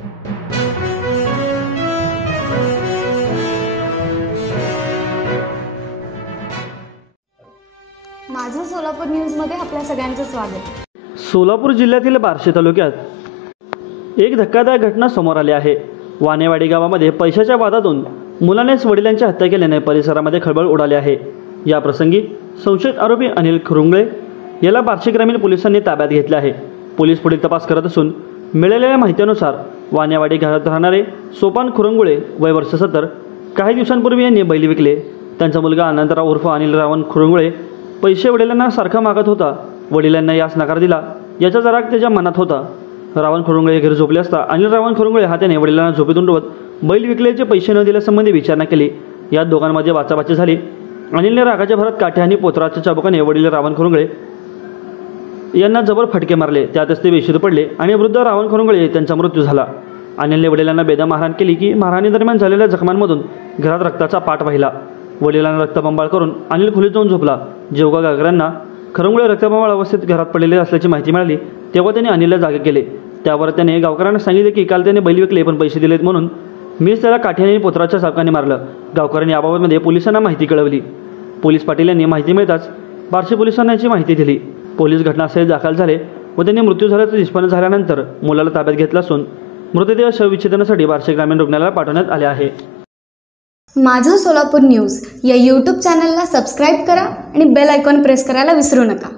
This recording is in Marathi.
माझं सोलापूर न्यूजमध्ये आपल्या सगळ्यांचं स्वागत। सोलापूर जिल्ह्यातील बार्शी तालुक्यात एक धक्कादायक घटना समोर आली आहे। वानेवाडी गावामध्ये पैशाच्या वादातून मुलानेच वडिलांची हत्या केल्याने परिसरामध्ये खळबळ उडाली आहे। या प्रसंगी संशयित आरोपी अनिल खुरुंगळे याला बार्शी ग्रामीण पोलिसांनी ताब्यात घेतले आहे। पोलीस पुढील तपास करत असून मिळालेल्या माहितीनुसार वानेवाडी घरात राहणारे सोपान खुरुंगळे वय वर्ष 70 काही दिवसांपूर्वी यांनी बैल विकले। त्यांचा मुलगा अनंतराव उर्फ अनिल रावण खुरुंगळे पैसे वडिलांना सारखा मागत होता। वडिलांना यास नकार दिला याचा राग त्याच्या मनात होता। रावण खुरुंगळे घरी झोपले असता अनिल रावण खुरुंगळे हाताने वडिलांना झोपेतून उठवत बैल विकल्याचे पैसे न दिल्यासंबंधी विचारणा केली। यात दोघांमध्ये वाचावाची झाली। अनिलने रागाच्या भरात काठ्या आणि पोतराच्या चाबुकाने वडील रावण खुरुंगळे यांना जबर फटके मारले। त्यातच ते बेशुद्ध पडले आणि वृद्ध रावण खुरुंगळे त्यांचा मृत्यू झाला। अनिलने वडिलांना बेदम मारहाण केली की मारहाणी दरम्यान झालेल्या जखमांमधून घरात रक्ताचा पाठ वाहिला। वडिलांना रक्तबंबाळ करून अनिल खोलीत जाऊन झोपला। जेव्हा गावकऱ्यांना खुरुंगळे रक्तबंबाळ अवस्थेत घरात पडलेले असल्याची माहिती मिळाली तेव्हा त्याने अनिलला जागे केले। त्यावर त्याने गावकऱ्यांना सांगितले की काल त्याने बैल विकले पण पैसे दिलेत म्हणून मीच त्याला काठ्याने पोतराच्या चाबकाने मारलं। गावकऱ्यांनी याबाबतमध्ये पोलिसांना माहिती कळवली। पोलीस पाटील यांनी माहिती मिळताच बार्शी पोलिसांना याची माहिती दिली। पोलीस घटनास्थळी दाखल झाले व त्यांनी मृत्यू झाल्याचं निष्पन्न झाल्यानंतर मुलाला ताब्यात घेतला असून मृतदेह शवविच्छेदनासाठी बार्शी ग्रामीण रुग्णालयाला पाठवण्यात आले आहे। माझं सोलापूर न्यूज या यूट्यूब चॅनलला सबस्क्राईब करा आणि बेल आयकॉन प्रेस करायला विसरू नका।